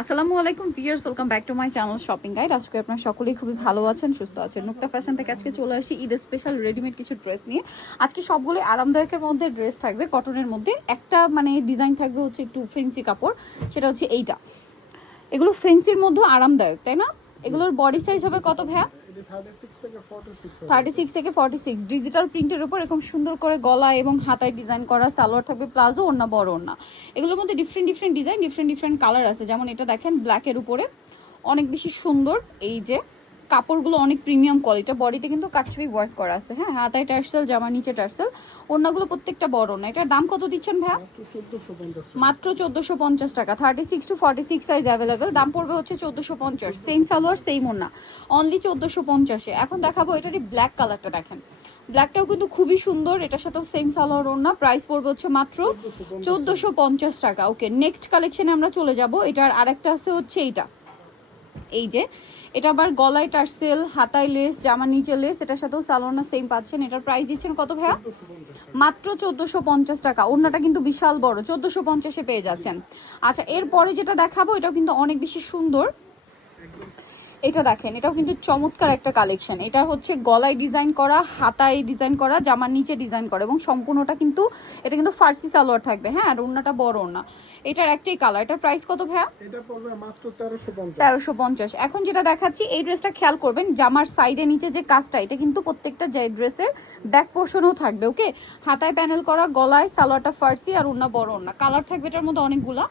আসসালামু আলাইকুম viewers, welcome back to my channel shopping guide. আজকে আপনারা সকলেই খুবই ভালো আছেন, সুস্থ আছেন। নুক্তা ফ্যাশন থেকে আজকে চলে আসি ঈদ স্পেশাল রেডিমেড কিছু ড্রেস নিয়ে। আজকে সবগুলো আরামদায়কের মধ্যে ড্রেস থাকবে, কটনের মধ্যে। একটা ডিজাইন থাকবে হচ্ছে একটু ফেন্সি কাপড়, সেটা হচ্ছে এইটা। এগুলো ফেন্সির মধ্যে আরামদায়ক, তাই না? এগুলোর বডি সাইজ হবে কত ভাইয়া? 36 থেকে 46। ডিজিটাল প্রিন্টের উপর এরকম সুন্দর করে গলা এবং হাতায় ডিজাইন করা। সালোয়ার থাকবে প্লাজো, ওড়না বড় ওড়না। এগুলোর মধ্যে different different design, different colour আছে। যেমন এটা দেখেন ব্ল্যাকের উপরে, অনেক বেশি সুন্দর। এই যে কাপড়গুলো অনেক প্রিমিয়াম কোয়ালিটি, বডিতে কিন্তু কাটছবি ওয়ার্ক করা আছে। হ্যাঁ, হাতায় টার্সেল, জামার নিচে টার্সেল, ওড়নাগুলো প্রত্যেকটা বড় ওড়না। এটার দাম কত দিচ্ছেন ভাইয়া? মাত্র 1450 টাকা। 36 টু 46 সাইজ অ্যাভেলেবেল। দাম পড়বে হচ্ছে 1450। সেম সালোয়ার সেম ওড়না, অনলি 1450-এ। এখন দেখাবো এটারই ব্ল্যাক কালারটা। দেখেন ব্ল্যাকটাও কিন্তু খুবই সুন্দর, এটার সাথেও সেম সালোয়ার ওড়না। প্রাইস পড়বে হচ্ছে মাত্র 1450 টাকা। ওকে, নেক্সট কালেকশনে আমরা চলে যাব। এটার আরেকটা আছে হচ্ছে এইটা। এই যে এটা আবার গলায় টার্সেল, হাতায় লেস, জামার নিচে লেস, এটার সাথেও সালোয়ারটা সেম পাচ্ছেন। এটার প্রাইস দিচ্ছেন কত ভাইয়া? মাত্র 1450 টাকা। ওড়নাটা কিন্তু বিশাল বড়, 1450-এ পেয়ে যাচ্ছেন। আচ্ছা, এরপরে যেটা দেখাবো এটাও কিন্তু অনেক বেশি সুন্দর। এটা দেখেন, এটাও কিন্তু চমৎকার একটা কালেকশন। এটা হচ্ছে গলায় ডিজাইন করা, হাতায় ডিজাইন করা, জামার নিচে ডিজাইন করা, এবং সম্পূর্ণটা কিন্তু এটা কিন্তু ফার্সি সালোয়ার থাকবে। হ্যাঁ, আর ওড়নাটা বড় ওড়না। এটার একটাই কালার। এটার প্রাইস কত ভাইয়া? এটা পড়বে মাত্র 1350। 1350। এখন যেটা দেখাচ্ছি এই ড্রেসটা খেয়াল করবেন, জামার সাইডে নিচে যে কাজটা, এটা কিন্তু প্রত্যেকটা যে ড্রেসের ব্যাক পোর্শনও থাকবে। ওকে, হাতায় প্যানেল করা, গলায় সালোয়ারটা ফার্সি, আর ওড়না বড় ওড়না। কালার থাকবে এটার মধ্যে অনেকগুলা,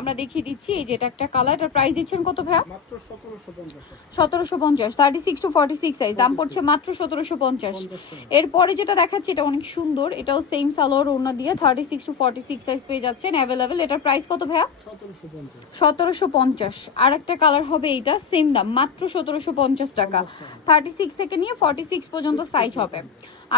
আমরা দেখিয়ে দিচ্ছি। এই যে এটা একটা কালার। এটার প্রাইস দিচ্ছেন কত ভাইয়া? মাত্র 1750। 1750। 36 টু 46 সাইজ, দাম পড়ছে মাত্র 1750। এরপরে যেটা দেখাচ্ছি এটা অনেক সুন্দর, এটাও সেম সালোয়ার ওড়না দিয়ে 36 টু 46 সাইজ পেয়ে যাচ্ছেন অ্যাভেলেবেল। এটার প্রাইস কত ভাইয়া? 1750। আর একটা কালার হবে এইটা, সেম দাম, মাত্র 1750 টাকা। 36 থেকে নিয়ে 46 পর্যন্ত সাইজ হবে।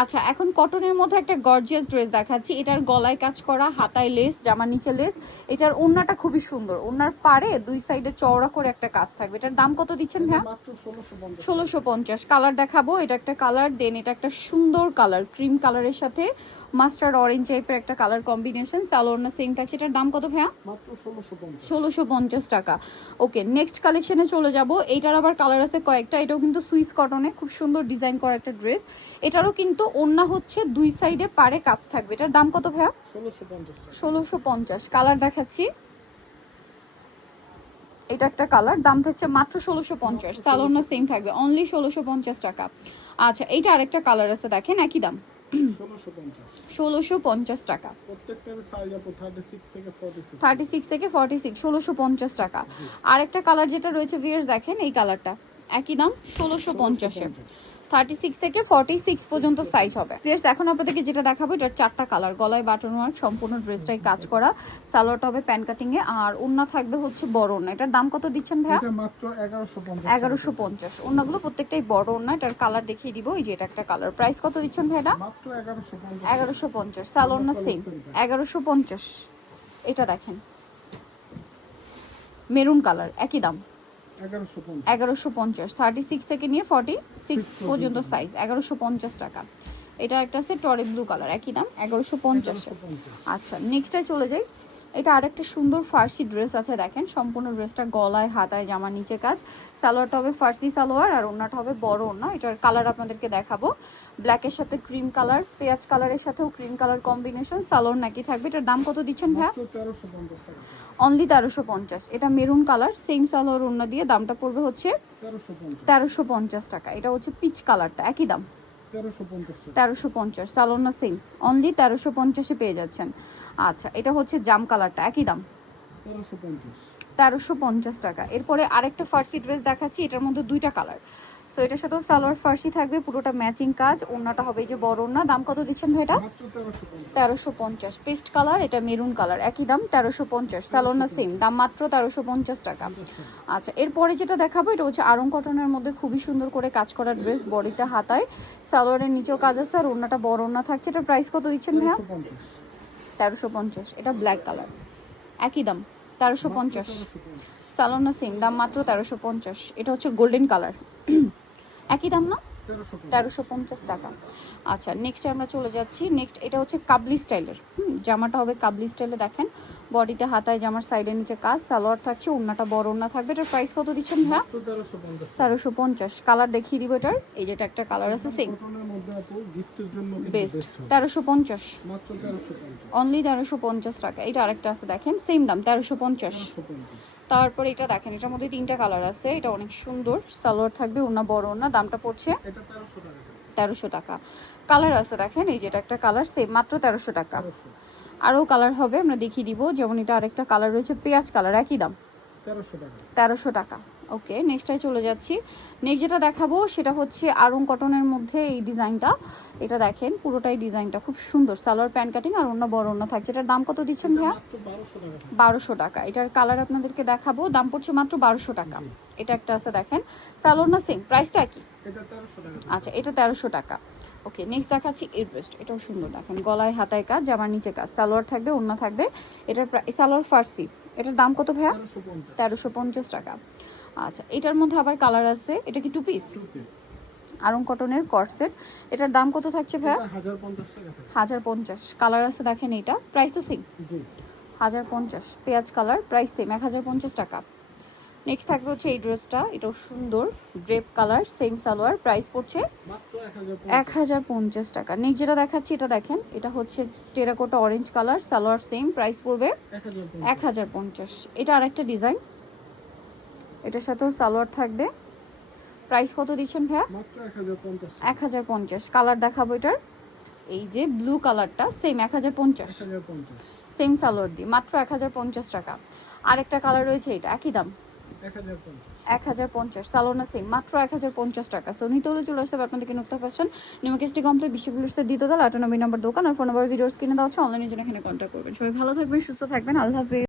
আচ্ছা, এখন কটনের মধ্যে একটা গর্জিয়াস ড্রেস দেখাচ্ছি। এটার গলায় কাজ করা, হাতায় লেস, জামার নিচে লেস। এটার ওড়নাটা খুবই সুন্দর, ওড়নার পাড়ে দুই সাইডে চওড়া করে একটা কাজ থাকবে। এটার দাম কত দিচ্ছেন ভাইয়া? মাত্র 1650। 1650। কালার দেখাবো, এটা একটা কালার, দেন এটা একটা সুন্দর কালার, ক্রিম কালারের সাথে মাস্টার্ড অরেঞ্জ টাইপের একটা কালার কম্বিনেশন। সালোয়ার না সেম থাকছে। এটার দাম কত ভাইয়া? মাত্র 1650। 1650 টাকা। ওকে, নেক্সট কালেকশনে চলে যাব। এইটার আবার কালার আছে কয়েকটা। এটাও কিন্তু সুইস কটনে খুব সুন্দর ডিজাইন করা একটা ড্রেস। এটারও কিন্তু ওড়না হচ্ছে দুই সাইডে পাড়ে কাজ থাকবে। এটার দাম কত ভাইয়া? 1650 টাকা। 1650। কালার দেখাচ্ছি, এটা একটা কালার, দাম থাকছে মাত্র 1650। সালোয়ার না সেম থাকবে, অনলি 1650 টাকা। আচ্ছা, এইটা আরেকটা কালার আছে, দেখেন একই দাম, 1650। 1650 টাকা। প্রত্যেকটার সাইজ আপু 36 থেকে 46। 36 থেকে 46, 1650 টাকা। আরেকটা কালার যেটা রয়েছে ভিউয়ার্স, দেখেন এই কালারটা, একই দাম 1650-এ। 36 থেকে 46 পর্যন্ত সাইজ হবে। ভিউয়ার্স, এখন আপনাদেরকে যেটা দেখাবো এটার চারটা কালার। গলায় বাটন ওয়ার্ক, সম্পূর্ণ ড্রেসটাই কাজ করা। সালোয়ারটা হবে প্যান কাটিং এ, আর ওড়না থাকবে হচ্ছে বড় ওড়না। এটার দাম কত দিচ্ছেন ভাইয়া? এটা মাত্র 1150। 1150। ওড়নাগুলো প্রত্যেকটাই বড় ওড়না। এটার কালার দেখিয়ে দিব। এই যে এটা একটা কালার। প্রাইস কত দিচ্ছেন ভাই এটা? মাত্র 1150। 1150। সালোয়ার না সেম, 1150। এটা দেখেন মেরুন কালার, একই দাম, 1150। 1150। 36 থেকে নিয়ে 46 পর্যন্ত সাইজ, 1150 টাকা। এটা একটা আছে টরে ব্লু কালার, একই দাম, 1150। আচ্ছা, নেক্সটটায় চলে যাই। এটা আরেকটা সুন্দর ফার্সি ড্রেস আছে, দেখেন সম্পূর্ণ ড্রেসটা গলায়, হাতায়, জামার নিচে কাজ। সালোয়ারটা হবে ফার্সি সালোয়ার, আর ওড়নাটা হবে বড় ওড়না। এটার কালার আপনাদেরকে দেখাবো, ব্ল্যাকের সাথে ক্রিম কালার, পেঁয়াজ কালারের সাথেও ক্রিম কালার কম্বিনেশন। সালোয়ার নাকি থাকবে। এটার দাম কত দিচ্ছেন ভাইয়া? মাত্র 1350 টাকা। অনলি 1350। এটা মেরুন কালার, সেম সালোয়ার ওড়না দিয়ে, দামটা পড়বে হচ্ছে 1350। 1350 টাকা। এটা হচ্ছে পিচ কালারটা, একই দাম, 1350 টাকা। 1350। সালোয়ার না সেম, অনলি 1350-এ পেয়ে যাচ্ছেন। আচ্ছা, এটা হচ্ছে জাম কালারটা, একই দাম, 1350। 1350 টাকা। এরপরে আরেকটা ফার্সি ড্রেস দেখাচ্ছি, এটার মধ্যে দুইটা কালার। সো এটার সাথেও সালোয়ার ফার্সি থাকবে, পুরোটা ম্যাচিং কাজ। ওড়নাটা হবে এই যে বড় ওড়না। দাম কত দিচ্ছেন ভাই এটা? মাত্র 1350। 1350। পেস্ট কালার, এটা মেরুন কালার, একই দাম, 1350। সালোয়ার না সেম, দাম মাত্র 1350 টাকা। আচ্ছা, এরপরে যেটা দেখাবো এটা হচ্ছে আরং কটনের মধ্যে খুবই সুন্দর করে কাজ করা ড্রেস। বডিটা হাতায়, সালোয়ারের নিচেও কাজ আছে, আর ওড়নাটা বড় ওড়না থাকছে। এটা প্রাইস কত দিচ্ছেন ভাইয়া? 1350। এটা ব্ল্যাক কালার, একই দাম, 1350। সালোয়ার না সেম, দাম মাত্র 1350। এটা হচ্ছে গোল্ডেন কালার, একই দাম না? 1350 টাকা। আচ্ছা নেক্সট আমরা চলে যাচ্ছি। নেক্সট এটা হচ্ছে কাবলি স্টাইলের, জামাটা হবে কাবলি স্টাইলে। দেখেন বডিতে হাতায় জামার সাইডের নিচে কাজ, সালোয়ার থাকছে, ওড়নাটা বড় ওড়না থাকবে। এটার প্রাইস কত দিচ্ছেন ভাইয়া? 1350। কালার দেখিয়ে দিব এটার, এই যেটা একটা কালার আছে সেম কটনের মধ্যে আপু গিফটের জন্য কিন্তু বেস্ট। best হবে। 1350 মাত্র 1350। অনলি 1350 টাকা। এটা আরেকটা আছে দেখেন সেম দাম 1350। 1350। তারপরে এটা দেখেন, এটার মধ্যে তিনটা কালার আছে, এটা অনেক সুন্দর, সালোয়ার থাকবে, ওড়না বড় ওড়না, দামটা পড়ছে এটা 1300 টাকা। 1300 টাকা। কালার আছে দেখেন, এই যেটা একটা কালার সেম মাত্র 1300 টাকা। 1300। আরও কালার হবে আমরা দেখিয়ে দিব, যেমন এটা আরেকটা কালার রয়েছে পেঁয়াজ কালার, একই দাম 1300 টাকা। 1300 টাকা। ওকে নেক্সটটায় চলে যাচ্ছি। নেক্সট যেটা দেখাবো সেটা হচ্ছে আরং কটনের মধ্যে এই ডিজাইনটা। এটা দেখেন পুরোটাই ডিজাইনটা খুব সুন্দর, সালোয়ার প্যান্ট কাটিং আর অন্য বড় অন্য থাকছে। এটার দাম কত দিচ্ছেন ভাইয়া? মাত্র 1200 টাকা। 1200 টাকা। এটার কালার আপনাদেরকে দেখাবো, দাম পড়ছে মাত্র 1200 টাকা। এটা একটা আছে দেখেন, সালোয়ার না সেম, প্রাইস তো একই। এটা 1300 টাকা। আচ্ছা এটা 1300 টাকা। ওকে নেক্সট দেখাচ্ছি এর বেস্ট, এটাও সুন্দর দেখেন, গলায় হাতায় কাজ, জামার নিচে কাজ, সালোয়ার থাকবে, ওড়না থাকবে। এটার সালোয়ার ফার্সি। এটার দাম কত ভাইয়া? 1350। 1350 টাকা। আচ্ছা এটার মধ্যে আবার কালার আছে, এটা কি টু পিস? আরং কটনের কটসেট। এটার দাম কত থাকছে ভাইয়া? এটা 1050 টাকা থেকে। 1050। কালার আছে দেখেন, এটা প্রাইস তো সেম জি। 1050। পেঁয়াজ কালার, প্রাইস সেম 1050 টাকা। নেক্সট থাকবে হচ্ছে এই ড্রেসটা, এটাও সুন্দর, grape colour, same salwar, price পড়ছে মাত্র 1050। 1050 টাকা। নেক্সট যেটা দেখাচ্ছি এটা দেখেন, এটা হচ্ছে terracotta orange colour, salwar same, price পড়বে 1050। 1050। এটা আরেকটা ডিজাইন, এটার সাথেও সালোয়ার থাকবে। প্রাইস কত দিচ্ছেন ভাইয়া? মাত্র 1050 টাকা। 1050। কালার দেখাবো এটার, এই যে ব্লু কালারটা সেম 1050, 1050। সেম সালোয়ার দিয়ে মাত্র 1050 টাকা। আরেকটা কালার রয়েছে, এটা একই দাম 1050। 1050। সালোনা সেম মাত্র 1050 টাকা। সো নিতে হলে চলে আসতে হবে আপনাদেরকে নুক্তা ফ্যাশন, নিউমার্কেটটি কমপ্লিট, বিশ্ববিদ্যালয়ের দ্বিতীয় তলা 98 নম্বর দোকান। আর ফোন নাম্বার ভিডিওস কিনে দেওয়া হচ্ছে, অনলাইনের জন্য এখানে কন্ট্যাক্ট করবেন। সবাই ভালো থাকবেন, সুস্থ থাকবেন, আল্লাহ হাফেজ।